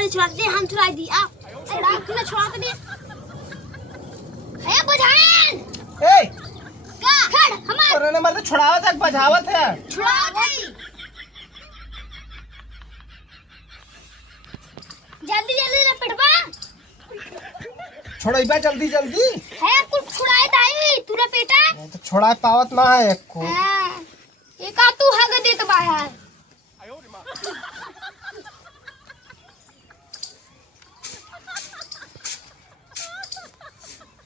हमारे छुड़ा दे, हम छुड़ा दिया। छुड़ा तूने छुड़ा तो दिया। है बुझान। ए का खड़ हमार तोरे ने मर्द छुड़ावत है बजावत है। छुड़ावत जल्दी जल्दी लपेटवा। छोड़इबा जल्दी जल्दी। है कुछ छुड़ाए दाई तू लपेटा। तो छोड़ा पावत ना है एक को। हां एक आ तू हग देत बा है।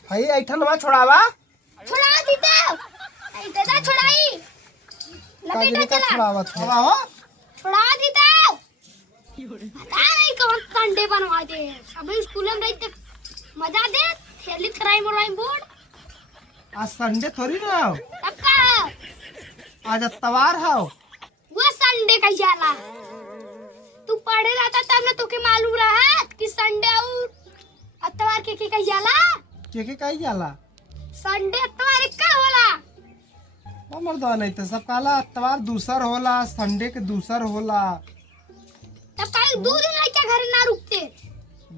हई ऐठन मा छोड़ावा। छुड़ा दीते ऐसे दा छुड़ाई लपेटा चला छुड़ावत है। हो छुड़ा दीते पता नहीं कौन संडे बनवा दे। अभी स्कूल में रहते मजा दे खेली कराई मोराई बोर्ड। आज संडे थोड़ी ना हो। तब का आज इतवार है। वो संडे का जाला तू पढ़े रहता तब ना तुके मालूम रहा कि संडे और इतवार के का जाला। के काई जाला संडे इतवार एक का होला। वो मर्दवा नहीं तो सब काला इतवार दूसर होला, संडे के दूसर होला। तब कल 2 दिन लड़का घर ना रुकते।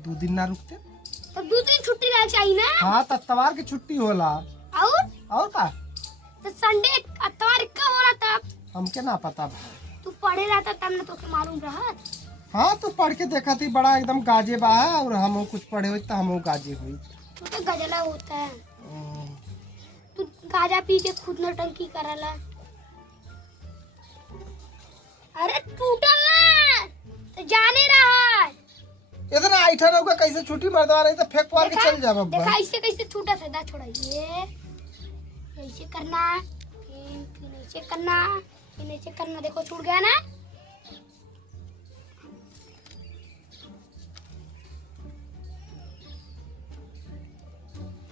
2 दिन ना रुकते तब 2 दिन छुट्टी रह चाहिए ना। हाँ तो इतवार की छुट्टी होला। और का तो संडे इतवार का होला तब हमके ना पता भाई। तू पढ़े रहता तब ना तोके मालूम रहा। हाँ तो पढ़ के देखा थी बड़ा एकदम गाजे बा है और हम कुछ पढ़े हुई तो हम गाजे हुई। तू तो गजला होता है। तू गाजा पी के खुद नौटंकी करला। अरे टूटल ना तो जाने रहा। इतना ऐठा होगा कैसे छुट्टी मर्दवा नहीं तो फेंक पार के चल जाब। देखा ऐसे कैसे छूटा था दा छोड़ाइए। ऐसे करना फिर ऐसे करना फिर ऐसे करना। देखो छूट गया ना।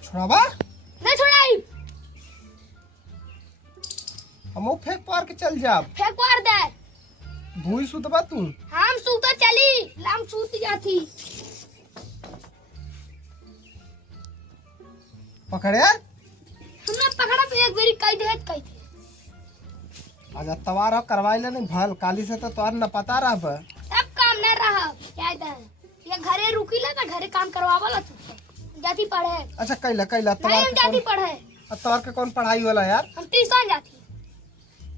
छोड़ावा ना छोड़ाई हम फेंक पार के चल जाब। फेंक मार दे। भूई सुतबा तू। हम सूता चली लाम सूती जाती। पकड़े हमने पकड़ा पे एक बारी कई दे कई दे। आज तवार करवाई ले नहीं भल काली से तो तोर न पता रह। सब काम न रहा क्या दे ये घरे रुकी ला तो घरे काम करवावला तू जाती पढ़े। अच्छा कैला कैला नहीं हम जाती पढ़े। तवार के कौन पढ़ाई होला यार। हम ट्यूशन जाती।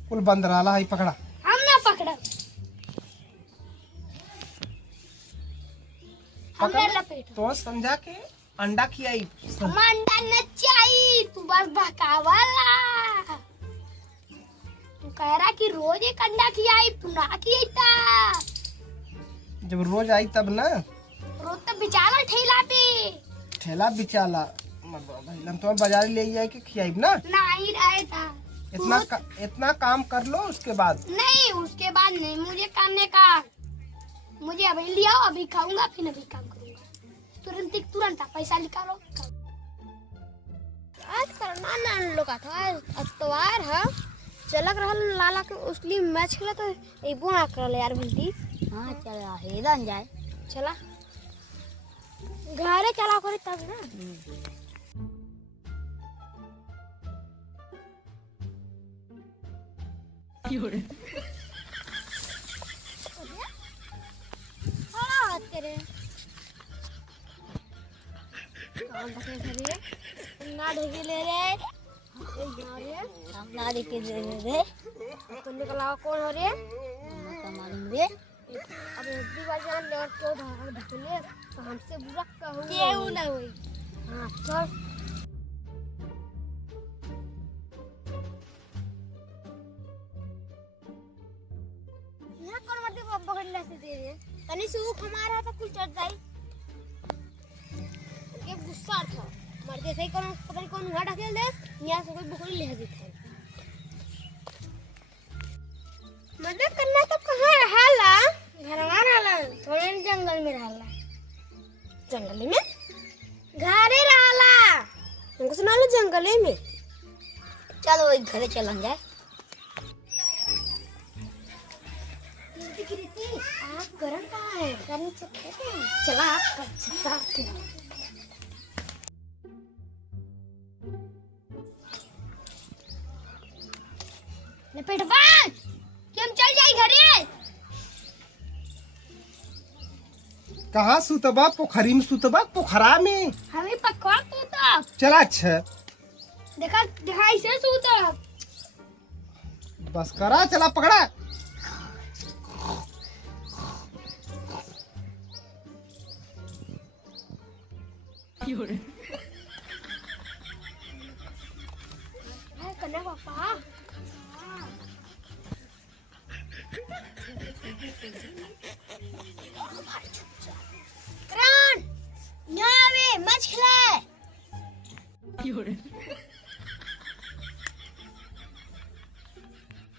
कुल बंद रहा है पकड़ा। हम ना पकड़ा हमने लपेट तो समझा के अंडा खियाई। हम अंडा न चाहिए तू बस बहकावाला। तू कह रहा कि रोज एक अंडा खियाई तू ना खियाता। जब रोज आई तब ना रोज तो बेचारा ठेला पे ठेला बिचाला हम तो बाजार ले जाए के खियाई ना। नहीं रहे था इतना काम कर लो उसके बाद। नहीं उसके बाद नहीं मुझे करने का। मुझे अभी लिया अभी खाऊंगा फिर अभी काम करूंगा। तुरंत पैसा निकालो। आज करना ना लोग का था इतवार है चलक रहल लाला के उसली मैच खेला तो एबो ना करल यार भिंडी। हां चला हेदन जाए चला घरे चला करे तब ना। तेरे ना ढेके ले रे ना ढेके ले रे तुम निकला कौन हो रे तो मालूम रे। अब एक बार जान ले क्यों ढकले तो हमसे बुरा कहूंगा क्यों ना हुई। हां चल यहां कौन मत पकड़ने से दे रे तनी सूख हमारा तो कुछ चढ़ जाई। ये गुस्सा था मर दे सही कौन पता नहीं कौन वहां ढकेल दे यहां से कोई बकरी ले देता है। मदद करना तो कहां रहला घरवा रहला थोड़े जंगल में रहला। जंगल में घरे रहला हमको सुना लो जंगल में। चलो एक घरे चलन जाए। आप गरम कहाँ है गरम चला आप लपेट बात कि हम चल जाए घरे। कहाँ सुतबा? पोखरी में सुतबा? पोखरा में? हमें पकड़ सूता। चला अच्छा देखा देखा इसे सूता। बस करा, चला पकड़ा। कन्या पापा करण यहाँ आवे मैच खिलाए।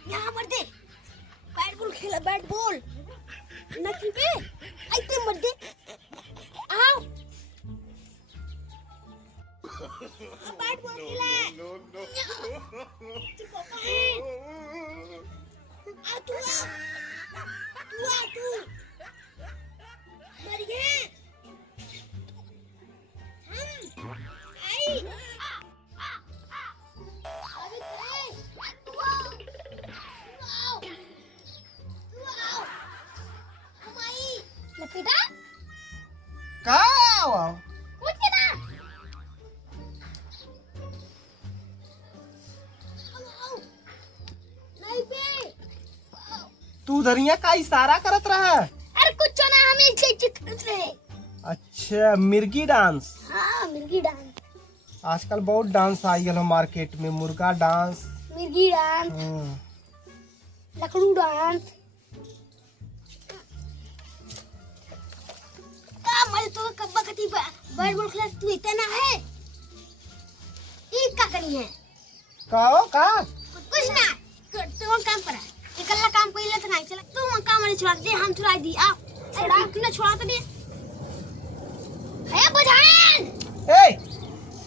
यहाँ मर दे, बैट बॉल खेला, बैट बॉल न खेले आइते मर दे। आओ बैट बॉल खेला। तू पापा है, आ तू मर गए हम। आई अभी तू आओ हम आई लपेटा का आओ कूद के ना नहीं पे। तू धरिया का इशारा करत रहा? अरे कुछ ना, हमें इसे चिकट रहे। अच्छा, मिर्गी डांस। हाँ मिर्गी डांस। आजकल बहुत डांस आई गल मार्केट में, मुर्गा डांस, मिर्गी डांस, लकड़ू डांस। मरे तो कब्बा कती बैट बॉल खेला तू इतना है। ये क्या करी है? का कुछ ना, तू काम करा। इकल्ला काम पहले तो नहीं चला। तू काम वाले छोड़ा दे, हम छुड़ा दी। आ छोड़ा किने छोड़ा तो दे है बजाएं। ए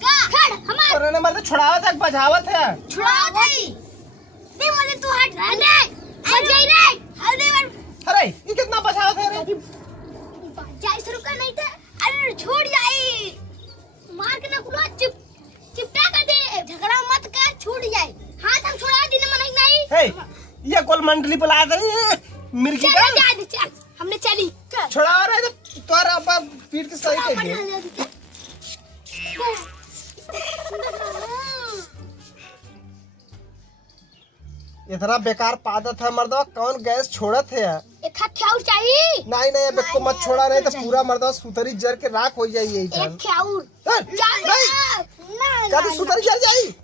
का खड़ हमार तोरे ने मर्द छुड़ावत है बजावत है? छुड़ा दे दे मुझे। तू हट दे हट जाई रे हट दे। अरे ये कितना बजावत है रे? जाई शुरू कर नहीं था। अरे छोड़ जाई, मार के ना कुला चिपटा कर दे। झगड़ा मत कर, छूट जाए हाथ। हम छोड़ा दी ना मन नहीं। हे ये गोल मंडली बुला दे मिर्गी चल डांस। जा दे, चल हमने चली। चल छुड़ा रहे तो तोर अब पीठ के सही कर दे। इतना बेकार पादत है मर्दवा, कौन गैस छोड़त है? एक हाथ ख्याउर चाहिए। नहीं नहीं, अब को मत छोड़ा, नहीं तो पूरा मर्दवा सुतरी जर के राख हो जाई। यही एक ख्याउर नहीं कभी सुतरी जर जाई।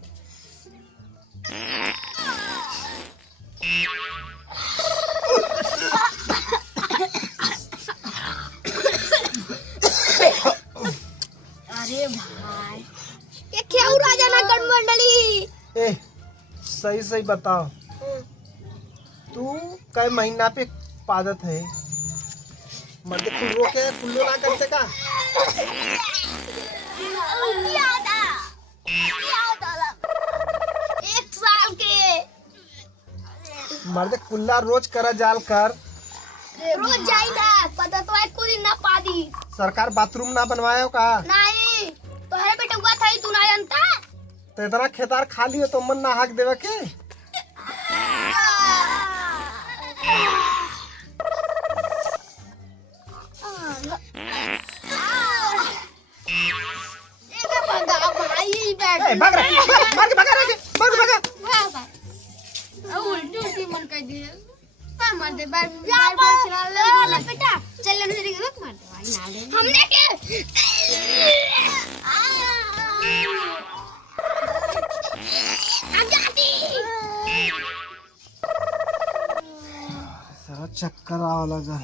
अरे भाई ये ख्याउर आ जाना गण मंडली। ए सही सही बताओ, तू कई महीना पे पादत है? मर्द कुल्लो के कुल्लो ना करते का? एक साल के मर्द कुल्ला रोज करा जाल कर। रोज जाइदा पता तो है कोई ना पादी। सरकार बाथरूम ना बनवायो का? नहीं तो है बेटा हुआ था तू ना जानता। तो इतना खेतार खाली हो तो मन ना हक देवे के? भाग रहा, मार के भगा रहा। उल्टी मन कर दिए। मार दे बैट बॉल चला ले बेटा। चल लेने से मत मार दे भाई ना ले। हमने के हम जाती। सारा चक्कर आवा लगा।